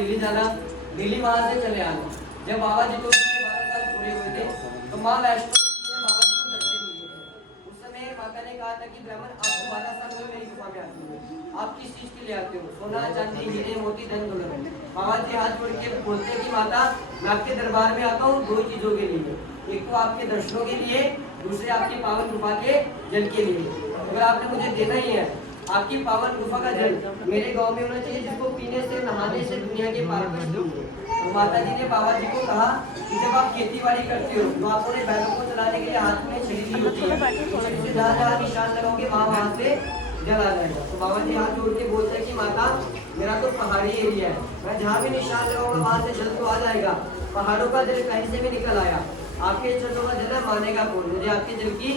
दिल्ली जाना, दिल्ली वहां से चले आना। जब बाबा जी को 12 साल पूरे हुए थे तो माँ वैष्णो देवी ने बाबा जी को दर्शन दिए थे। उस समय माता ने कहा था कि ब्राह्मण आप 12 साल में मेरी गुफा में आते हो, आप किस चीज के लिए आते हो? सोना चांदी हीरे मोती धन दौलत। बाबा जी हाथ जोड़ के बोलते हैं कि माता मैं आपके दरबार में आता हूँ 2 चीजों के लिए, एक तो आपके दर्शनों के लिए, दूसरे आपकी पावन गुफा के जल के लिए। अगर आपने मुझे देना ही है आपकी पावन गुफा का जल मेरे गांव में होना चाहिए, जिसको पीने से नहाने से दुनिया के पार कर दो। तो माता जी ने बाबा जी को कहा कि जब आप खेती बाड़ी करते हो तो आप अपने बैलों को चलाने के लिए हाथ में छड़ी होती है, तो जहाँ जहाँ निशान लगाओगे वहाँ से जल आ जाएगा। तो बाबा जी हाथ जोड़ के बोलते हैं कि माता मेरा तो पहाड़ी एरिया है, मैं जहाँ भी निशान लगाऊंगा वहाँ से जल तो आ जाएगा। पहाड़ों का जल कहीं से भी निकल आया, आपके चरणों का जल मानेगा कौन? मुझे आपके जल की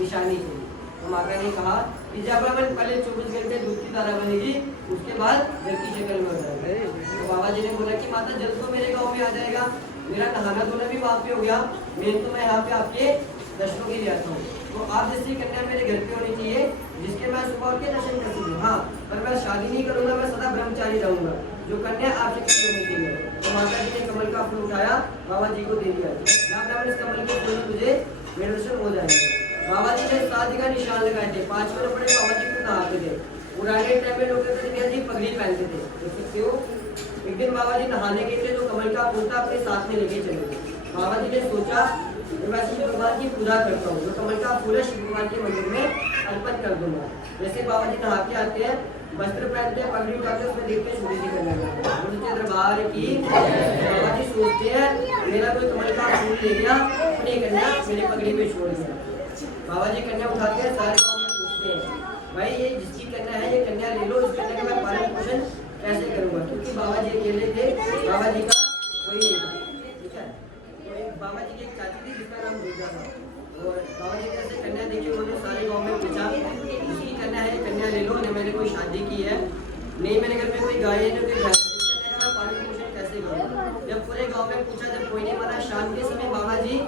निशानी चाहिए। तो माता ने कहा कि जब अपन पहले 24 घंटे दूध की धारा बनेगी उसके बाद जल की शक्ल में हो जाएगा। तो बाबा जी ने बोला कि माता जल तो मेरे गांव में आ जाएगा, मेरा नहाना धोना भी वहाँ पे हो गया, मेन तो मैं यहाँ पे आपके दर्शनों के लिए आता हूँ। तो आप जैसी कन्या मेरे घर पे होनी चाहिए जिसके मैं सुबह उठ के दर्शन कर सकूँ। हाँ, पर मैं शादी नहीं करूँगा, मैं सदा ब्रह्मचारी रहूंगा। जो कन्या आपसे किसी होनी चाहिए। तो माता जी ने कमल का फूल उठाया, बाबा जी को दे दिया, इस कमल के फूल में तुझे मेरे दर्शन हो जाएंगे। बाबा जी ने शादी का निशान लगाए थे, 5 रुपए बाबा जी को नहाते थे। पुराने टाइम में लोग जी पगड़ी पहनते थे, देख सकते हो। एक दिन बाबा जी नहाने के लिए जो कमल का फूल था अपने साथ में लेके चले गए। बाबा जी ने सोचा मैं शिव भगवान की पूजा करता हूँ, जो कमल का फूल है शिव भगवान के मंदिर में अर्पण कर दूंगा। जैसे बाबा जी नहा के आते हैं, वस्त्र पहनते हैं, पगड़ी उठाते हैं, उसमें देखते हैं छोटी सी कन्या उनके दरबार की। बाबा जी सोचते हैं मेरा कोई कमल का फूल ले गया, अपनी कन्या मेरी पगड़ी में छोड़ दिया। बाबा जी कन्या उठाते हैं, सारे गांव में पूछते हैं भाई ये जिसकी कन्या है ये कन्या ले लो, इस कन्या का मैं पालन पोषण कैसे करूंगा? क्योंकि बाबा जी अकेले थे, बाबा जी का कोई नहीं था। ठीक है, तो एक बाबा जी की एक चाची थी जिसका नाम दुर्गा था, और बाबा जी कैसे कन्या देखी उन्होंने सारे गाँव में पूछा जिसकी कन्या है ये कन्या ले लो, न मैंने कोई शादी की है, नहीं मेरे घर में कोई गाय है, कोई भैंस, इस कन्या का मैं पालन पोषण कैसे करूँगा? जब पूरे गाँव में पूछा, जब कोई नहीं माना, शाम के समय बाबा जी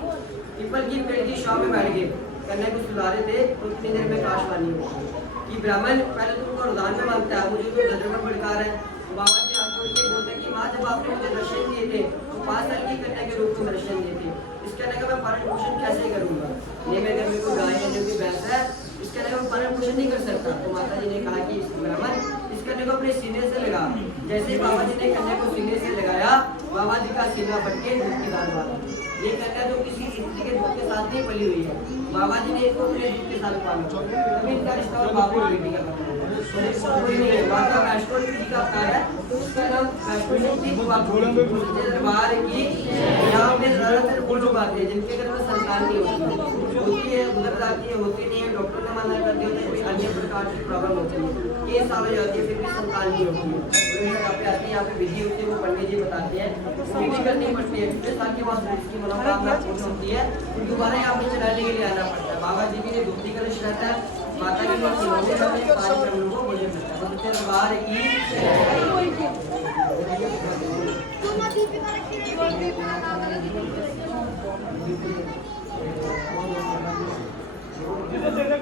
पीपल की पेड़ की छांव में बैठ गए, कन्या को सुला रहे थे। और उतनी देर में काशवाणी हुई कि ब्राह्मण पहले तुमको अनुदान में मांगता है, मुझे तो नजर में बड़कार है। तो बाबा जी हाथ जोड़ के बोलते कि माँ जब आपने मुझे दर्शन दिए थे तो 5 साल की कन्या के रूप में दर्शन दिए थे, इस कन्या का मैं पालन पोषण कैसे करूंगा? ये मेरे घर में कोई गाय है, जो कोई भैंस है, इस कन्या का पालन पोषण नहीं कर सकता। तो माता जी ने कहा कि ब्राह्मण इस कन्या को अपने सीने से लगा। जैसे बाबा जी ने कन्या को सीने से लगाया, बाबा जी का सीना फट के दूध की धार मारा। ये कन्या जो किसी स्त्री के दूध के साथ नहीं पली हुई है, बाबा जी ने इसको अपने दूध के साथ पाला, तभी इनका रिश्ता और बाबू और बेटी का बना। कोई नहीं है, माता वैष्णो देवी का अवतार है, उसका नाम वैष्णो देवी दरबार की। यहाँ पे ज्यादातर वो लोग आते हैं जिनके घर में संतान नहीं होती है, उधर जाती है, होती नहीं है, डॉक्टर ने मना कर दिया, कोई अन्य प्रकार की प्रॉब्लम होती है, केस आ जाती है, फिर भी संतान नहीं होती है। यहाँ पे आती है, यहाँ पे विधि होती है, वो पंडित जी बताते हैं, विधि करनी पड़ती है, कितने साल के बाद इसकी मनोकामना पूर्ण होती है, फिर दोबारा यहाँ पे चलाने के लिए आना पड़ता है। बाबा जी के लिए धोती कलश रहता है, माता के लिए 5 ब्राह्मणों को भोजन मिलता है।